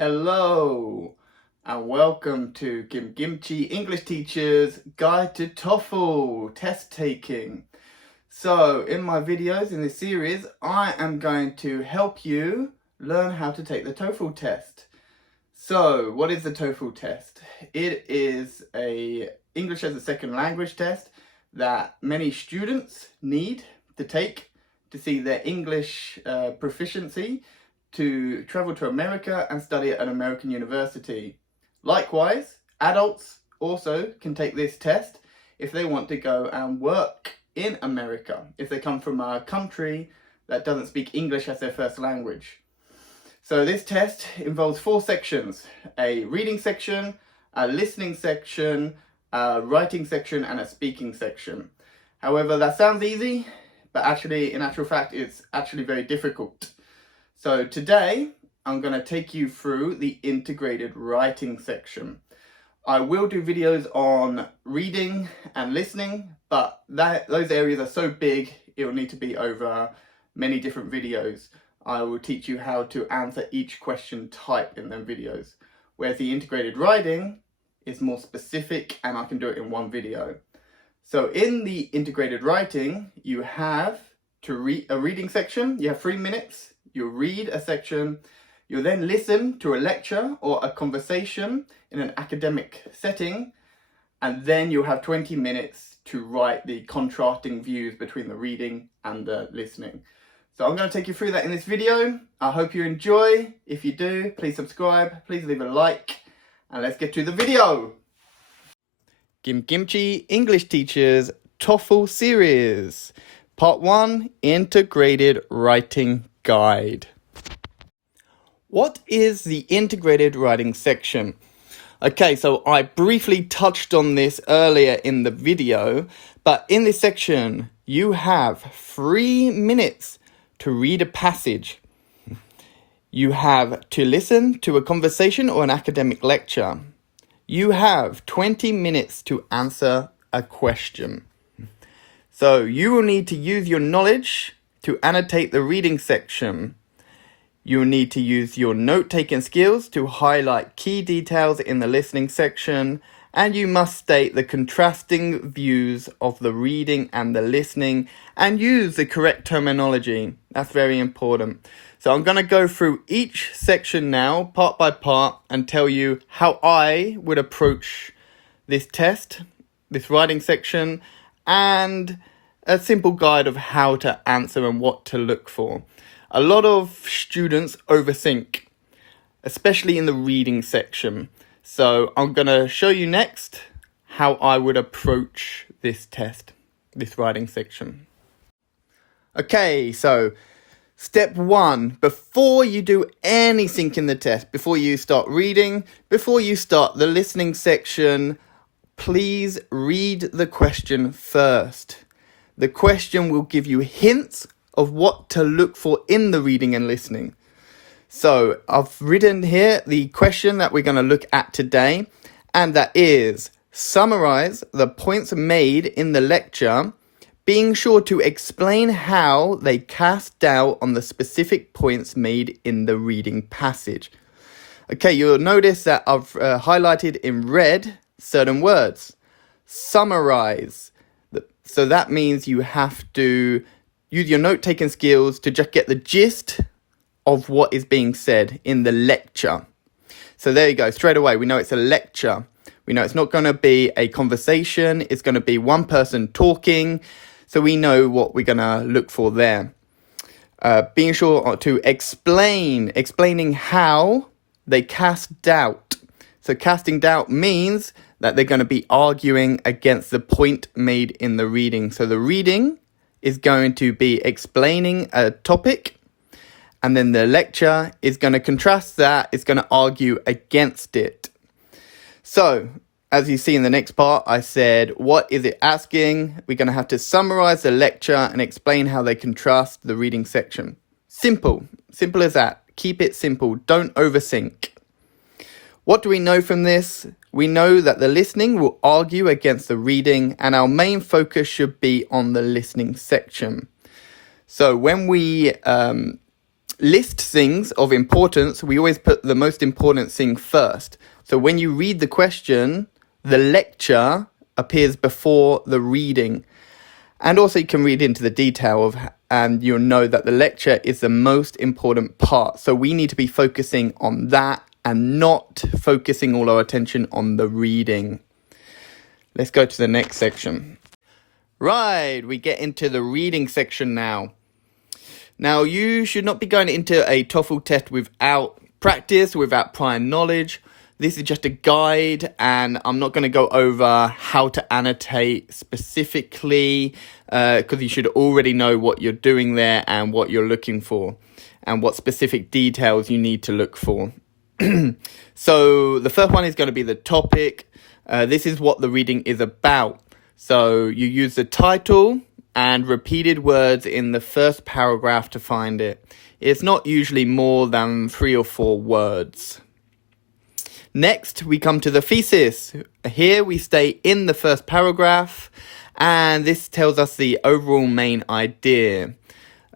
Hello and welcome to Kimchi English Teacher's Guide to TOEFL test taking. So in my videos in this series, I am going to help you learn how to take the TOEFL test. So what is the TOEFL test? It is a English as a second language test that many students need to take to see their English proficiency to travel to America and study at an American university. Likewise, adults also can take this test if they want to go and work in America, if they come from a country that doesn't speak English as their first language. So this test involves 4 sections: a reading section, a listening section, a writing section, and a speaking section. However, that sounds easy, but actually, in actual fact, it's actually very difficult. So today, I'm going to take you through the integrated writing section. I will do videos on reading and listening, but those areas are so big, it will need to be over many different videos. I will teach you how to answer each question type in them videos, whereas the integrated writing is more specific and I can do it in one video. So in the integrated writing, you have to read a reading section. You have 3 minutes. You'll read a section, you'll then listen to a lecture or a conversation in an academic setting, and then you'll have 20 minutes to write the contrasting views between the reading and the listening. So I'm going to take you through that in this video. I hope you enjoy. If you do, please subscribe, please leave a like, and let's get to the video. Kimchi English Teachers TOEFL Series, Part 1, Integrated Writing Guide. What is the integrated writing section? Okay, so I briefly touched on this earlier in the video, but in this section, you have 3 minutes to read a passage. You have to listen to a conversation or an academic lecture. You have 20 minutes to answer a question. So you will need to use your knowledge to annotate the reading section. You'll need to use your note-taking skills to highlight key details in the listening section, and you must state the contrasting views of the reading and the listening and use the correct terminology. That's very important. So I'm going to go through each section now, part by part, and tell you how I would approach this test, this writing section, and a simple guide of how to answer and what to look for. A lot of students overthink, especially in the reading section. So I'm going to show you next how I would approach this test, this writing section. Okay, so step 1, before you do anything in the test, before you start reading, before you start the listening section, please read the question first. The question will give you hints of what to look for in the reading and listening. So I've written here the question that we're going to look at today, and that is: summarize the points made in the lecture, being sure to explain how they cast doubt on the specific points made in the reading passage. Okay, you'll notice that I've highlighted in red certain words. Summarize. So that means you have to use your note-taking skills to just get the gist of what is being said in the lecture. So there you go. Straight away, we know it's a lecture. We know it's not going to be a conversation. It's going to be one person talking. So we know what we're going to look for there. Being sure to explaining how they cast doubt. So casting doubt means that they're going to be arguing against the point made in the reading. So the reading is going to be explaining a topic, and then the lecture is going to contrast that, it's going to argue against it. So, as you see in the next part, I said, what is it asking? We're going to have to summarize the lecture and explain how they contrast the reading section. Simple as that. Keep it simple, don't overthink. What do we know from this? We know that the listening will argue against the reading, and our main focus should be on the listening section. So when we list things of importance, we always put the most important thing first. So when you read the question, the lecture appears before the reading. And also you can read into the detail of, and you'll know that the lecture is the most important part. So we need to be focusing on that and not focusing all our attention on the reading. Let's go to the next section. Right, we get into the reading section now. Now, you should not be going into a TOEFL test without practice, without prior knowledge. This is just a guide, and I'm not going to go over how to annotate specifically, because you should already know what you're doing there and what you're looking for, and what specific details you need to look for. So the first one is going to be the topic. This is what the reading is about. So you use the title and repeated words in the first paragraph to find it. It's not usually more than 3 or 4 words. Next, we come to the thesis. Here we stay in the first paragraph, and this tells us the overall main idea.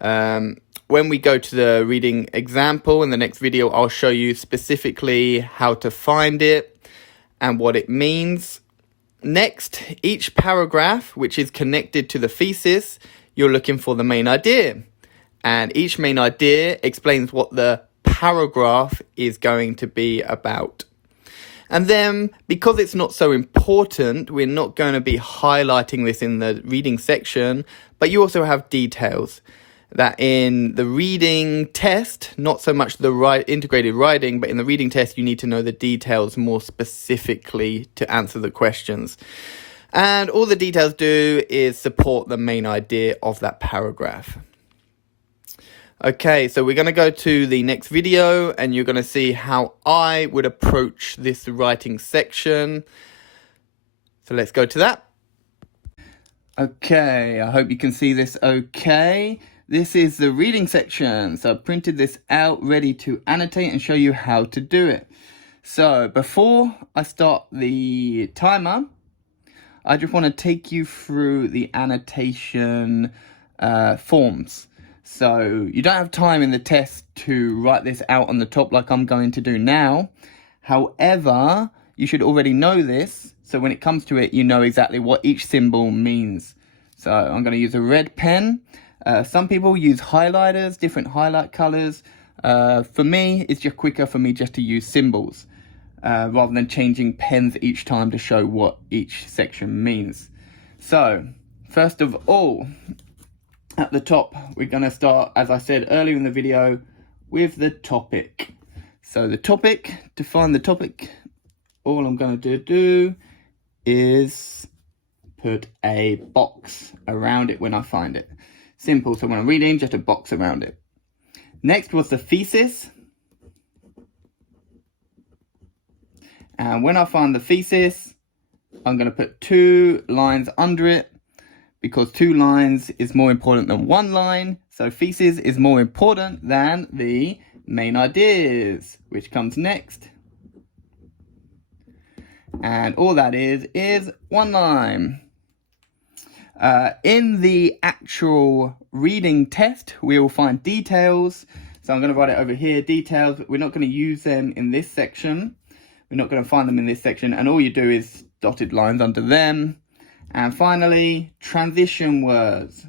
When we go to the reading example in the next video, I'll show you specifically how to find it and what it means. Next, each paragraph, which is connected to the thesis, you're looking for the main idea. And each main idea explains what the paragraph is going to be about. And then, because it's not so important, we're not going to be highlighting this in the reading section, but you also have details. That in the reading test, not so much the integrated writing, but in the reading test, you need to know the details more specifically to answer the questions. And all the details do is support the main idea of that paragraph. Okay, so we're going to go to the next video, and you're going to see how I would approach this writing section. So let's go to that. Okay, I hope you can see this okay. This is the reading section. So I've printed this out ready to annotate and show you how to do it. So before I start the timer, I just want to take you through the annotation forms. So you don't have time in the test to write this out on the top like I'm going to do now. However, you should already know this. So when it comes to it, you know exactly what each symbol means. So I'm going to use a red pen. Some people use highlighters, different highlight colors. For me, it's just quicker for me just to use symbols rather than changing pens each time to show what each section means. So, first of all, at the top, we're going to start, as I said earlier in the video, with the topic. So the topic, to find the topic, all I'm going to do is put a box around it when I find it. Simple, so when I'm reading, just a box around it. Next was the thesis. And when I find the thesis, I'm going to put 2 lines under it, because 2 lines is more important than 1 line. So thesis is more important than the main ideas, which comes next. And all that is 1 line. In the actual reading test, we will find details. So I'm going to write it over here, details. We're not going to use them in this section. We're not going to find them in this section. And all you do is dotted lines under them. And finally, transition words.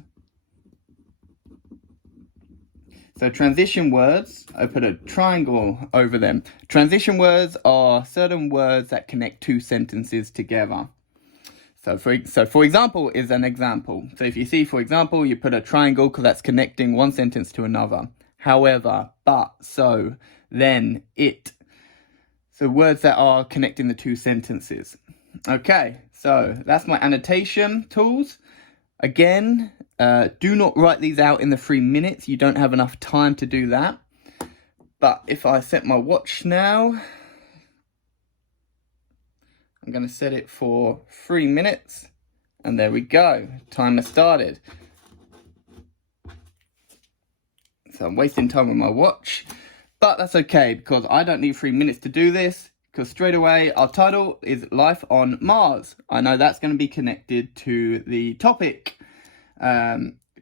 So transition words, I put a triangle over them. Transition words are certain words that connect 2 sentences together. So for example is an example. So if you see, for example, you put a triangle because that's connecting one sentence to another. However, but, so, then, it. So words that are connecting the 2 sentences. Okay, so that's my annotation tools. Again, do not write these out in the 3 minutes. You don't have enough time to do that. But if I set my watch now, I'm going to set it for 3 minutes, and there we go. Timer started. So I'm wasting time with my watch, but that's okay because I don't need 3 minutes to do this, because straight away our title is Life on Mars. I know that's going to be connected to the topic,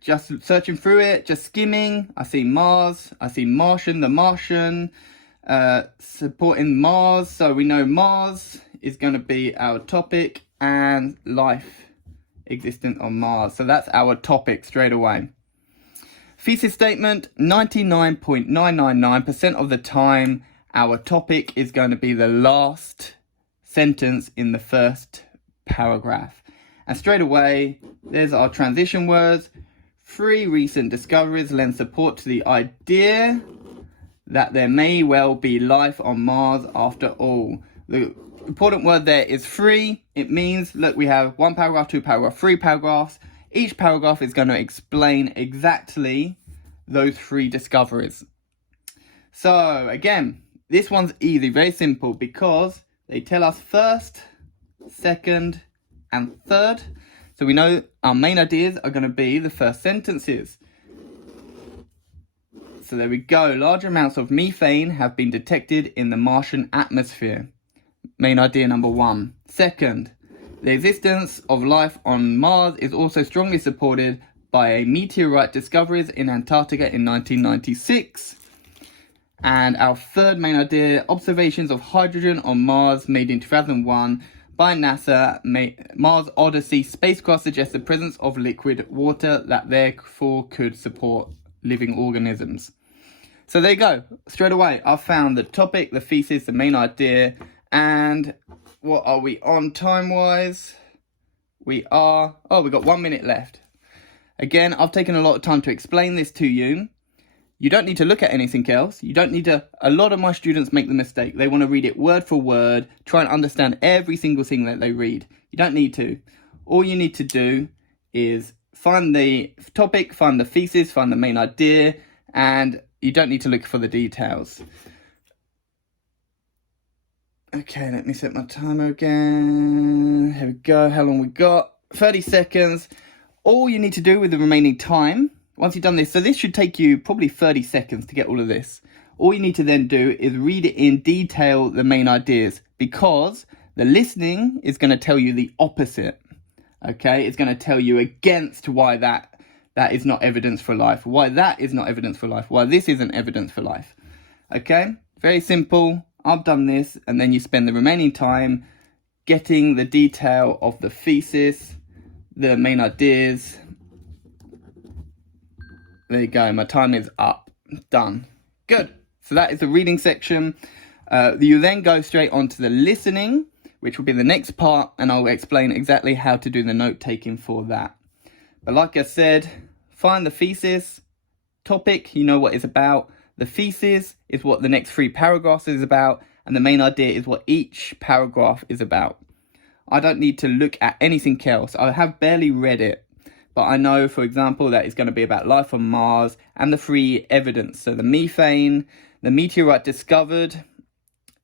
just searching through it, just skimming, I see Mars, I see Martian, the Martian, supporting Mars. So we know Mars is going to be our topic and life existent on Mars. So that's our topic straight away. Thesis statement, 99.999% of the time, our topic is going to be the last sentence in the first paragraph. And straight away, there's our transition words. 3 recent discoveries lend support to the idea that there may well be life on Mars after all. The important word there is 3. It means, look, we have 1 paragraph, 2 paragraph, 3 paragraphs. Each paragraph is going to explain exactly those 3 discoveries. So again, this one's easy, very simple, because they tell us first, second, and third. So we know our main ideas are going to be the first sentences. So there we go. Large amounts of methane have been detected in the Martian atmosphere. Main idea number 1. Second, the existence of life on Mars is also strongly supported by a meteorite discoveries in Antarctica in 1996. And our third main idea, observations of hydrogen on Mars made in 2001 by NASA Mars Odyssey spacecraft suggests the presence of liquid water that therefore could support living organisms. So there you go. Straight away, I've found the topic, the thesis, the main idea, and what are we on time-wise? We've got 1 minute left. Again, I've taken a lot of time to explain this to you. You don't need to look at anything else. You don't need to. A lot of my students make the mistake. They want to read it word for word, try and understand every single thing that they read. You don't need to. All you need to do is find the topic, find the thesis, find the main idea, and you don't need to look for the details. Okay, let me set my timer again. Here we go. How long we got? 30 seconds. All you need to do with the remaining time, once you've done this, so this should take you probably 30 seconds to get all of this. All you need to then do is read it in detail, the main ideas, because the listening is going to tell you the opposite. Okay, it's going to tell you against why that is not evidence for life, why that is not evidence for life, why this isn't evidence for life. Okay, very simple. I've done this, and then you spend the remaining time getting the detail of the thesis, the main ideas. There you go, my time is up. Done. Good. So that is the reading section. You then go straight on to the listening, which will be the next part, and I'll explain exactly how to do the note taking for that. But like I said, find the thesis, topic, you know what it's about. The thesis is what the next 3 paragraphs is about, and the main idea is what each paragraph is about. I don't need to look at anything else. I have barely read it. But I know, for example, that it's going to be about life on Mars and the 3 evidence. So the methane, the meteorite discovered,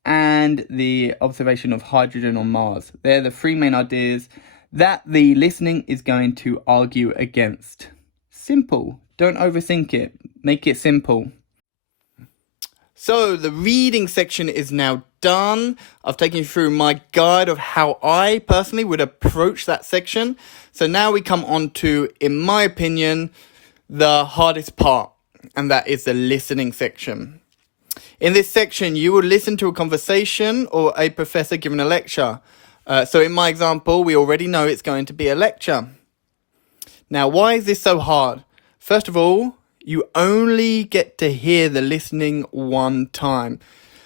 and the observation of hydrogen on Mars. They're the 3 main ideas that the listening is going to argue against. Simple. Don't overthink it. Make it simple. So the reading section is now done. I've taken you through my guide of how I personally would approach that section. So now we come on to, in my opinion, the hardest part, and that is the listening section. In this section, you will listen to a conversation or a professor giving a lecture. So in my example, we already know it's going to be a lecture. Now, why is this so hard? First of all, you only get to hear the listening one time.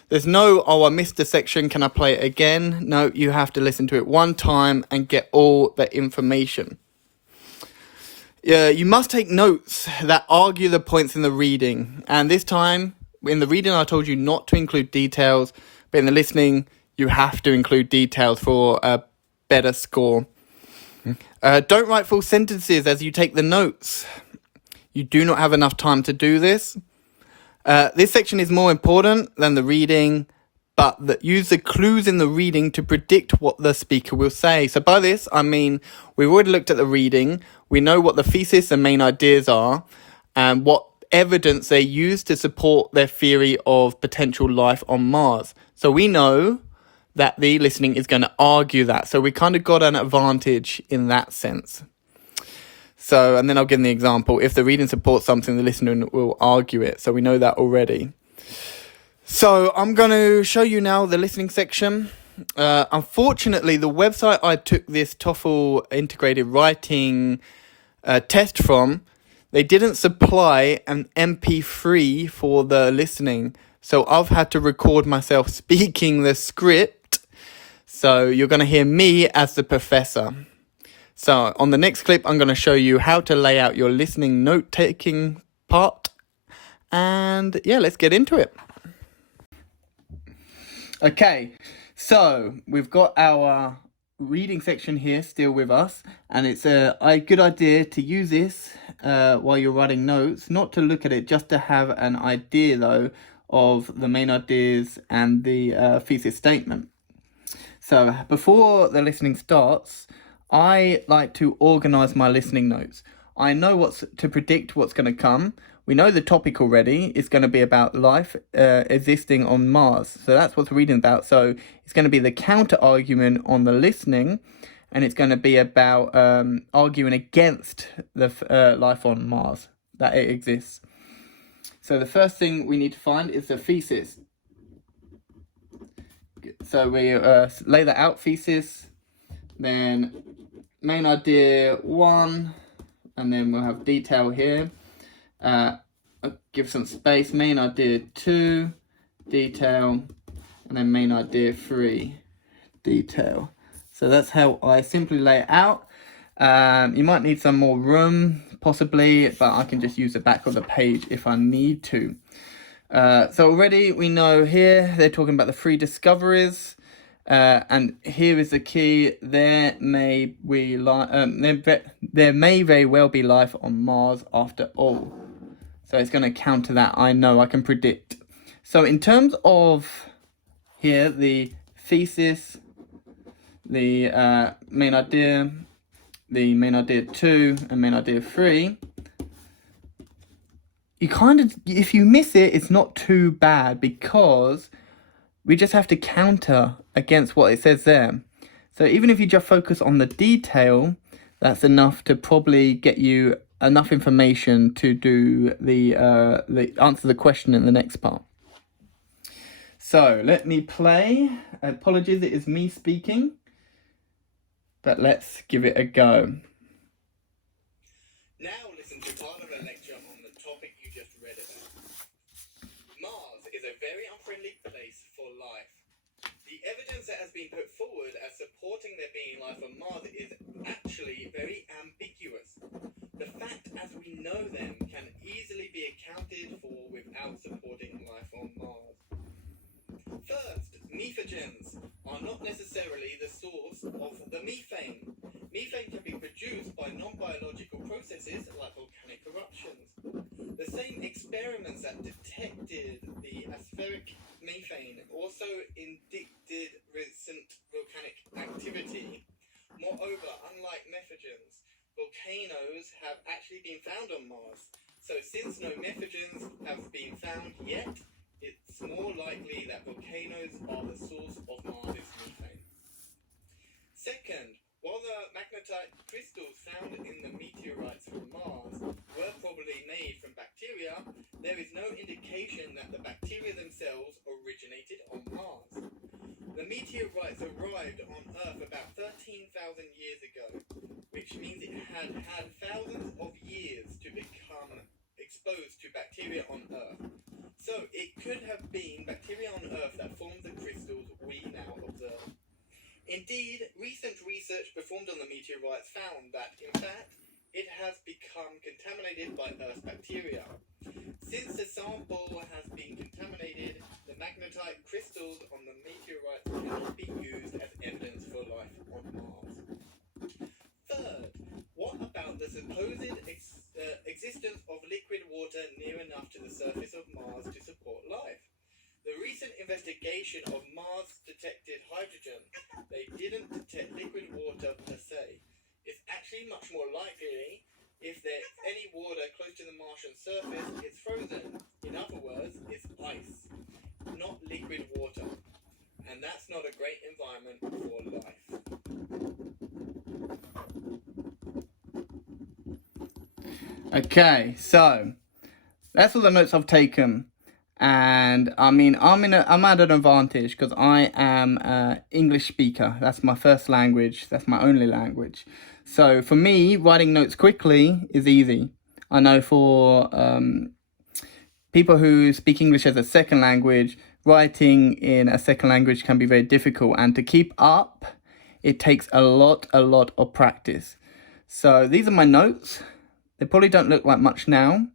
There's no, I missed a section, can I play it again? No, you have to listen to it one time and get all the information. You must take notes that argue the points in the reading. And this time, in the reading, I told you not to include details, but in the listening, you have to include details for a better score. Don't write full sentences as you take the notes. You do not have enough time to do this. This section is more important than the reading, but use the clues in the reading to predict what the speaker will say. So by this, I mean, we've already looked at the reading. We know what the thesis and main ideas are, and what evidence they use to support their theory of potential life on Mars. So we know that the listening is going to argue that. So we kind of got an advantage in that sense. So, and then I'll give them the example. If the reading supports something, the listener will argue it. So we know that already. So I'm going to show you now the listening section. Unfortunately, the website I took this TOEFL integrated writing test from, they didn't supply an MP3 for the listening. So I've had to record myself speaking the script. So you're going to hear me as the professor. So on the next clip, I'm going to show you how to lay out your listening note-taking part. And yeah, let's get into it. Okay, so we've got our reading section here still with us. And it's a good idea to use this while you're writing notes. Not to look at it, just to have an idea, though, of the main ideas and the thesis statement. So before the listening starts, I like to organize my listening notes. I know to predict what's going to come. We know the topic already. It's going to be about life existing on Mars. So that's what we're reading about. So it's going to be the counter argument on the listening, and it's going to be about arguing against the life on Mars, that it exists. So the first thing we need to find is the thesis. So we lay that out, thesis, then main idea 1, and then we'll have detail here. I'll give some space, main idea 2, detail, and then main idea 3, detail. So that's how I simply lay it out. You might need some more room, possibly, but I can just use the back of the page if I need to. So already we know here they're talking about the 3 discoveries, and here is the key. There may very well be life on Mars after all. So it's going to counter that. I know, I can predict. So in terms of here, the thesis, the main idea 2, and main idea 3. You kind of, if you miss it, it's not too bad, because we just have to counter against what it says there. So even if you just focus on the detail, that's enough to probably get you enough information to do the answer the question in the next part. So let me play. Apologies, it is me speaking, but let's give it a go. Now listen to part of a lecture on the topic you just read about. Mars is a very unfriendly place for life. The evidence that has been put forward as supporting there being life on Mars is actually very ambiguous. The fact as we know them can easily be accounted for without supporting life on Mars. First, methogens are not necessarily the source of the methane. Methane can be produced by non-biological processes like volcanic eruptions. The same experiments that detected the atmospheric methane also indicated recent volcanic activity. Moreover, unlike methogens, volcanoes have actually been found on Mars. So since no methogens have been found yet, it's more likely that volcanoes are the source of Mars' methane. Second, while the magnetite crystals found in the meteorites from Mars were probably made from bacteria, there is no indication that the bacteria themselves originated on Mars. The meteorites arrived on Earth about 13,000 years ago, which means it had had thousands of years to become exposed to bacteria on Earth. So it could have been bacteria on Earth that formed the crystals we now observe. Indeed, recent research performed on the meteorites found that, in fact, it has become contaminated by Earth's bacteria. Since the sample has been contaminated, the magnetite crystals on the meteorites cannot be used as evidence for life on Mars. Third, what about the supposed existence of liquid water near enough to the surface of Mars to support life? The recent investigation of Mars detected hydrogen. They didn't detect liquid water per se. It's actually much more likely if there's any water close to the Martian surface, it's frozen. In other words, it's ice, not liquid water. And that's not a great environment for life. Okay, so that's all the notes I've taken. And I mean, I'm at an advantage because I am an English speaker. That's my first language. That's my only language. So for me, writing notes quickly is easy. I know for people who speak English as a second language, writing in a second language can be very difficult. And to keep up, it takes a lot of practice. So these are my notes. They probably don't look like much now,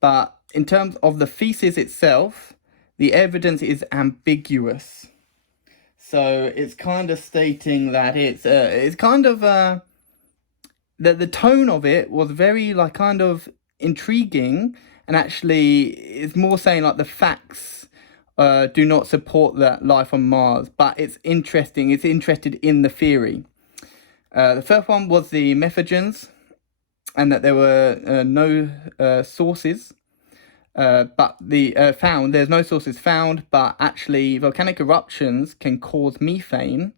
but in terms of the thesis itself, the evidence is ambiguous. So it's kind of stating that it's kind of that the tone of it was very like kind of intriguing, and actually it's more saying like the facts do not support that life on Mars, but it's interesting. It's interested in the theory. The first one was the methogens, and that there were no sources. But there's no sources found, but actually volcanic eruptions can cause methane.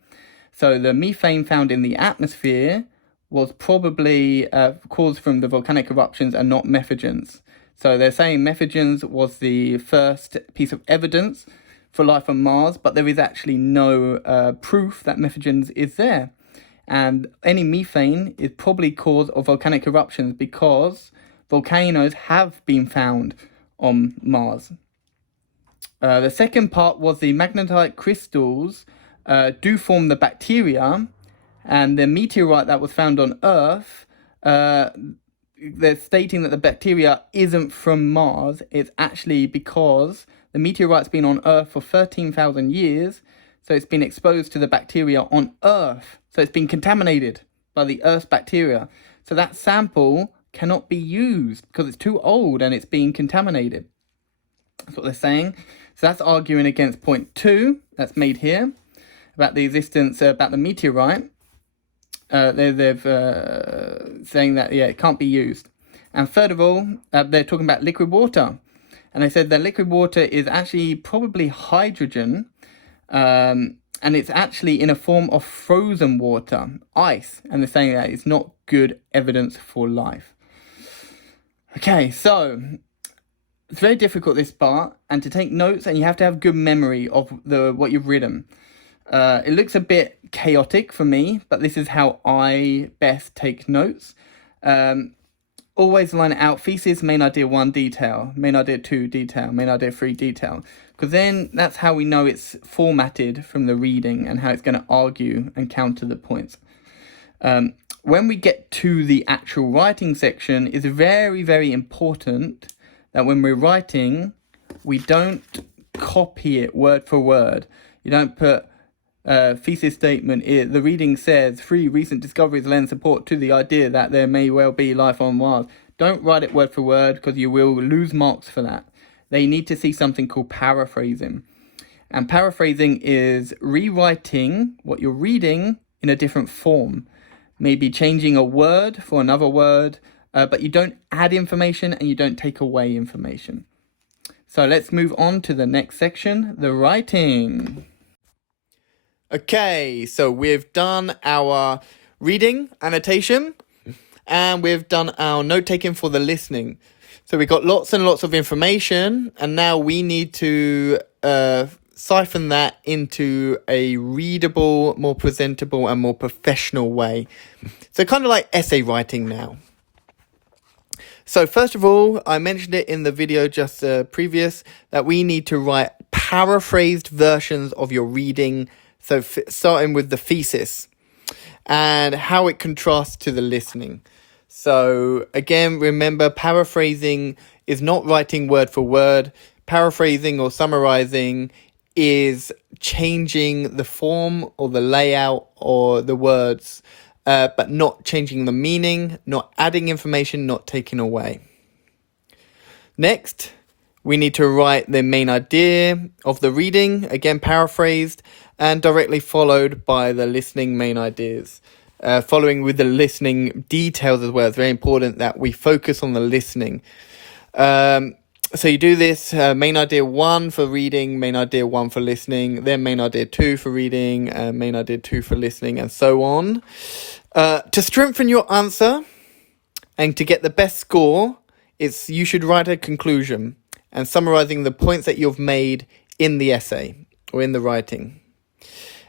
So the methane found in the atmosphere was probably caused from the volcanic eruptions and not methogens. So they're saying methogens was the first piece of evidence for life on Mars, but there is actually no proof that methogens is there. And any methane is probably cause of volcanic eruptions because volcanoes have been found on Mars. The second part was the magnetite crystals do form the bacteria, and the meteorite that was found on Earth, they're stating that the bacteria isn't from Mars. It's actually because the meteorite's been on Earth for 13,000 years, so it's been exposed to the bacteria on Earth. So it's been contaminated by the Earth's bacteria. So that sample cannot be used because it's too old and it's being contaminated. That's what they're saying. So that's arguing against point 2 that's made here about the existence, about the meteorite. They're saying that, yeah, it can't be used. And third of all, they're talking about liquid water. And they said that liquid water is actually probably hydrogen, and it's actually in a form of frozen water, ice. And they're saying that it's not good evidence for life. Okay, so it's very difficult, this part, and to take notes, and you have to have good memory of what you've written. It looks a bit chaotic for me, but this is how I best take notes. Always line it out: thesis, main idea 1, detail; main idea 2, detail; main idea 3, detail. Because then that's how we know it's formatted from the reading and how it's going to argue and counter the points. When we get to the actual writing section, it's very important that when we're writing, we don't copy it word for word. You don't put thesis statement. The reading says 3 recent discoveries lend support to the idea that there may well be life on Mars. Don't write it word for word because you will lose marks for that. They need to see something called paraphrasing. And paraphrasing is rewriting what you're reading in a different form. Maybe changing a word for another word, but you don't add information and you don't take away information. So let's move on to the next section, the writing. Okay, so we've done our reading annotation and we've done our note taking for the listening. So we got lots and lots of information, and now we need to siphon that into a readable, more presentable and more professional way. So kind of like essay writing now. So first of all, I mentioned it in the video just previous that we need to write paraphrased versions of your reading. So starting with the thesis and how it contrasts to the listening. So again, remember, paraphrasing is not writing word for word. Paraphrasing or summarizing is changing the form or the layout or the words, but not changing the meaning, not adding information, not taking away. Next, we need to write the main idea of the reading, again paraphrased, and directly followed by the listening main ideas. Following with the listening details as well. It's very important that we focus on the listening. So you do this, main idea 1 for reading, main idea 1 for listening, then main idea 2 for reading, main idea 2 for listening, and so on. To strengthen your answer, And to get the best score, you should write a conclusion and summarizing the points that you've made in the essay or in the writing.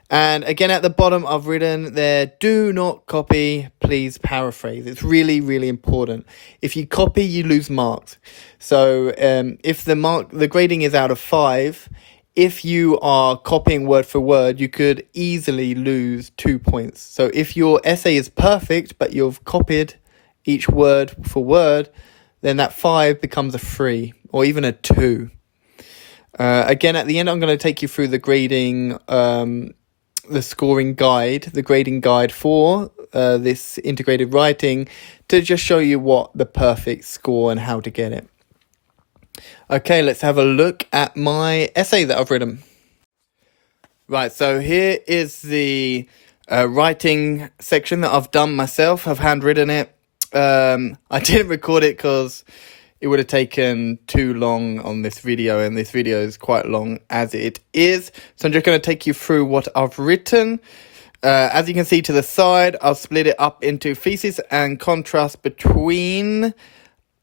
And again, at the bottom, I've written there, do not copy, please paraphrase. It's really, really important. If you copy, you lose marks. So if the grading is out of 5, if you are copying word for word, you could easily lose 2 points. So if your essay is perfect, but you've copied each word for word, then that 5 becomes a 3 or even a 2. Again, at the end, I'm going to take you through the grading, the scoring guide, the grading guide for this integrated writing to just show you what the perfect score and how to get it. Okay, let's have a look at my essay that I've written. Right, so here is the writing section that I've done myself. I've handwritten it. I didn't record it because it would have taken too long on this video, and this video is quite long as it is. So I'm just going to take you through what I've written. As you can see to the side, I'll split it up into thesis and contrast between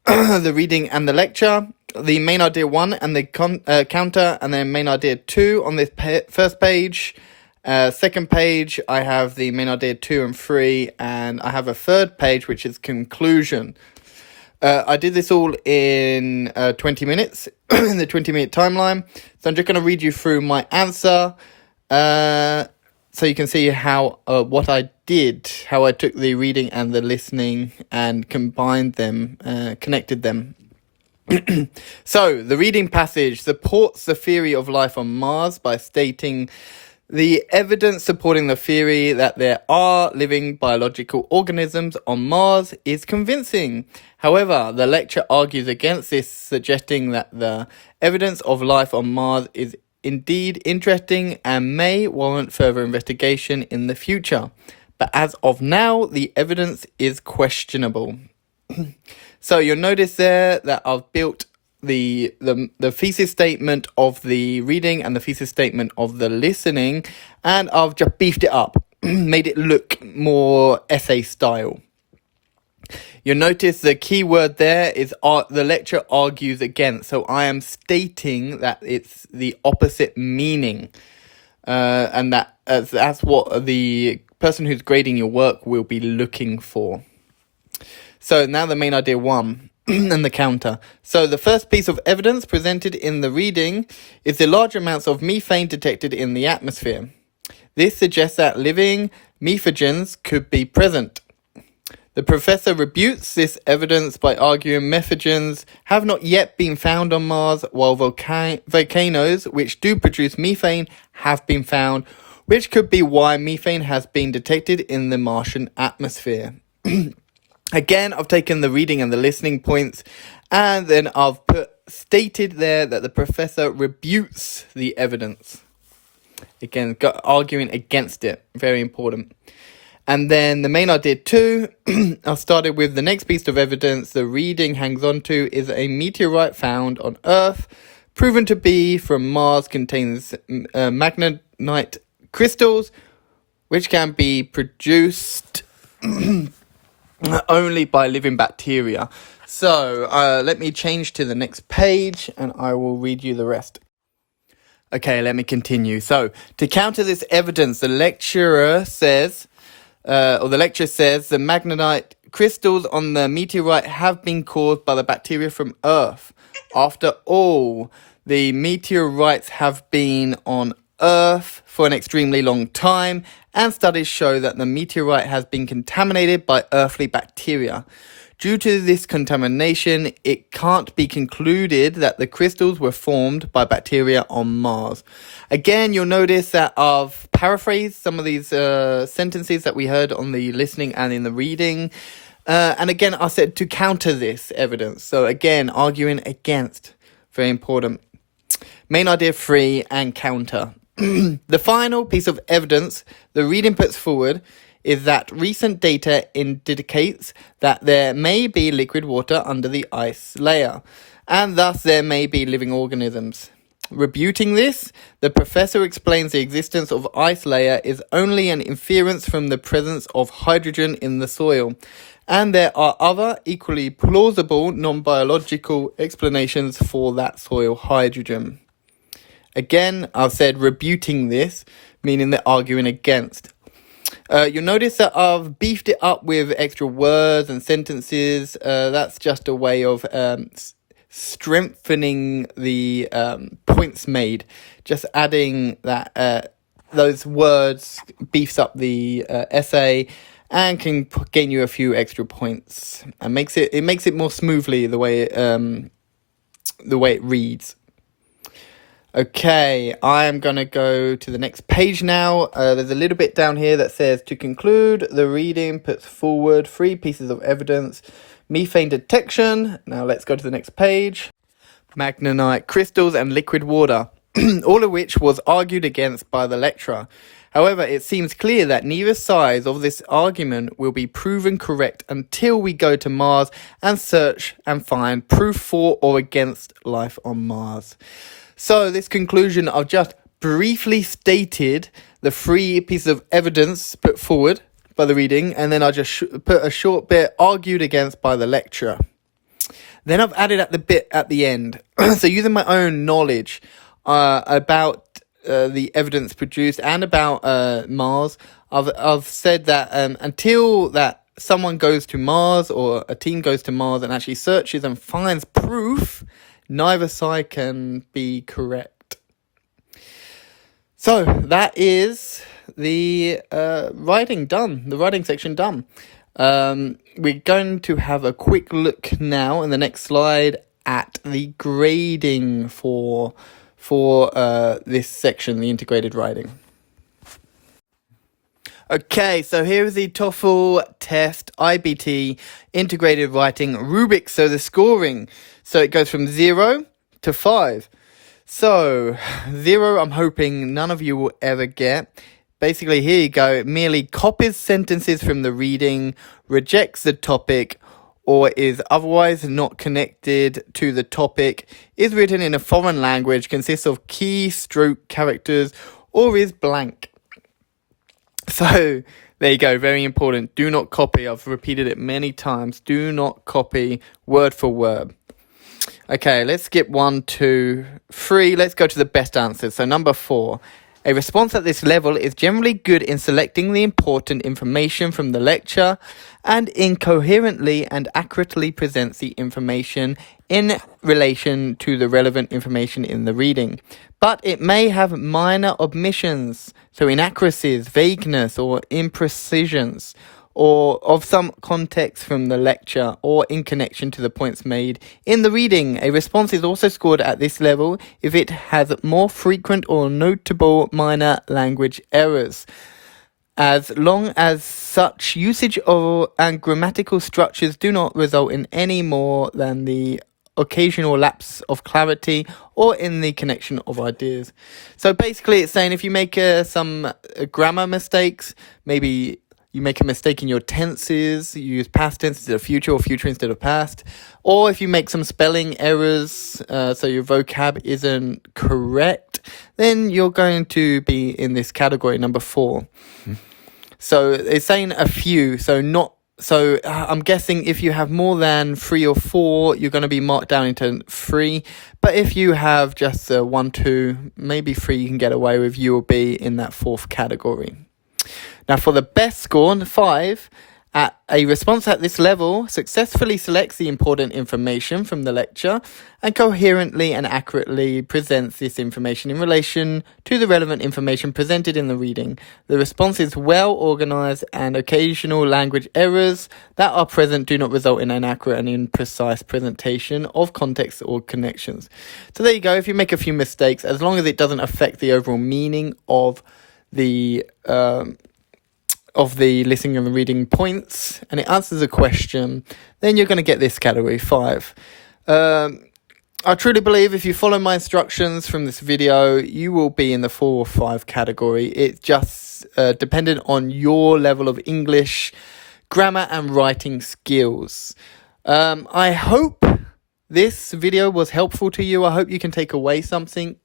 the reading and the lecture, the main idea 1 and the counter, and then main idea 2 on this first page. Second page, I have the main idea 2 and 3, and I have a third page, which is conclusion. I did this all in 20 minutes, in the 20-minute timeline. So I'm just going to read you through my answer, so you can see how what I did, how I took the reading and the listening and combined them, connected them. So, the reading passage supports the theory of life on Mars by stating the evidence supporting the theory that there are living biological organisms on Mars is convincing. However, the lecture argues against this, suggesting that the evidence of life on Mars is indeed interesting and may warrant further investigation in the future. But as of now, the evidence is questionable. So you'll notice there that I've built the thesis statement of the reading and the thesis statement of the listening, and I've just beefed it up, made it look more essay style. You'll notice the key word there is the lecture argues against. So I am stating that it's the opposite meaning, and that's what the person who's grading your work will be looking for. So now the main idea 1 and the counter. So the first piece of evidence presented in the reading is the large amounts of methane detected in the atmosphere. This suggests that living methogens could be present. The professor rebutes this evidence by arguing methogens have not yet been found on Mars, while volcanoes which do produce methane have been found, which could be why methane has been detected in the Martian atmosphere. Again, I've taken the reading and the listening points, and then I've stated there that the professor rebutes the evidence. Again, arguing against it. Very important. And then the main idea 2, I started with the next piece of evidence the reading hangs on to is a meteorite found on Earth, proven to be from Mars, contains magnetite crystals, which can be produced only by living bacteria. So let me change to the next page and I will read you the rest. Okay, let me continue. So to counter this evidence, the lecture says the magnetite crystals on the meteorite have been caused by the bacteria from Earth. After all, the meteorites have been on Earth for an extremely long time, and studies show that the meteorite has been contaminated by earthly bacteria. Due to this contamination, it can't be concluded that the crystals were formed by bacteria on Mars. Again, you'll notice that I've paraphrased some of these sentences that we heard on the listening and in the reading. And again, I said to counter this evidence. So again, arguing against. Very important. Main idea 3 and counter. The final piece of evidence the reading puts forward is that recent data indicates that there may be liquid water under the ice layer, and thus there may be living organisms. Rebuting this, the professor explains the existence of ice layer is only an inference from the presence of hydrogen in the soil, and there are other equally plausible non-biological explanations for that soil hydrogen. Again, I've said rebuting this, meaning they're arguing against. You'll notice that I've beefed it up with extra words and sentences. That's just a way of strengthening the points made. Just adding that those words beefs up the essay and can gain you a few extra points and makes it more smoothly the way it reads. Okay, I am going to go to the next page now. There's a little bit down here that says, to conclude, the reading puts forward 3 pieces of evidence. Methane detection. Now let's go to the next page. Magnetite crystals and liquid water, all of which was argued against by the lecturer. However, it seems clear that neither side of this argument will be proven correct until we go to Mars and search and find proof for or against life on Mars. So this conclusion, I've just briefly stated the 3 pieces of evidence put forward by the reading, and then I just put a short bit argued against by the lecturer. Then I've added at the bit at the end. So using my own knowledge about the evidence produced and about Mars, I've said that until that someone goes to Mars or a team goes to Mars and actually searches and finds proof, neither side can be correct. So that is the writing done, the writing section done. We're going to have a quick look now in the next slide at the grading for this section, the integrated writing. Okay, so here is the TOEFL test IBT integrated writing rubric. So the scoring, so it goes from 0 to 5. So 0, I'm hoping none of you will ever get. Basically, here you go. It merely copies sentences from the reading, rejects the topic, or is otherwise not connected to the topic, is written in a foreign language, consists of keystroke characters, or is blank. So there you go. Very important. Do not copy. I've repeated it many times. Do not copy word for word. Okay, let's skip 1, 2, 3. Let's go to the best answers. So number 4. A response at this level is generally good in selecting the important information from the lecture and incoherently and accurately presents the information in relation to the relevant information in the reading. But it may have minor omissions, so inaccuracies, vagueness, or imprecisions, or of some context from the lecture, or in connection to the points made in the reading. A response is also scored at this level if it has more frequent or notable minor language errors, as long as such usage and grammatical structures do not result in any more than the occasional lapse of clarity or in the connection of ideas. So basically it's saying if you make some grammar mistakes, maybe you make a mistake in your tenses, you use past tense instead of future or future instead of past, or if you make some spelling errors, so your vocab isn't correct, then you're going to be in this category number 4. So it's saying a few, so I'm guessing if you have more than 3 or 4, you're going to be marked down into 3. But if you have just 1, 2, maybe 3 you can get away with, you will be in that 4th category. Now for the best score, 5, a response at this level successfully selects the important information from the lecture and coherently and accurately presents this information in relation to the relevant information presented in the reading. The response is well organized and occasional language errors that are present do not result in an accurate and imprecise presentation of context or connections. So there you go. If you make a few mistakes, as long as it doesn't affect the overall meaning of the listening and the reading points, and it answers a question, then you're going to get this category 5. I truly believe if you follow my instructions from this video, you will be in the 4 or 5 category. It's just dependent on your level of English, grammar and writing skills. I hope this video was helpful to you. I hope you can take away something.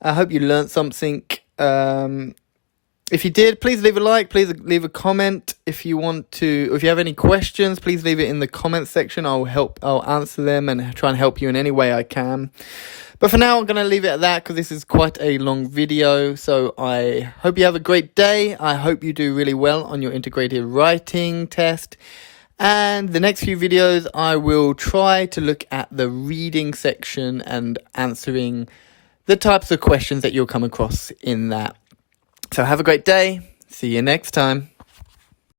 I hope you learned something. If you did, please leave a like, please leave a comment. If you have any questions, please leave it in the comment section. I'll answer them and try and help you in any way I can. But for now, I'm going to leave it at that because this is quite a long video. So I hope you have a great day. I hope you do really well on your integrated writing test. And the next few videos, I will try to look at the reading section and answering the types of questions that you'll come across in that. So have a great day. See you next time.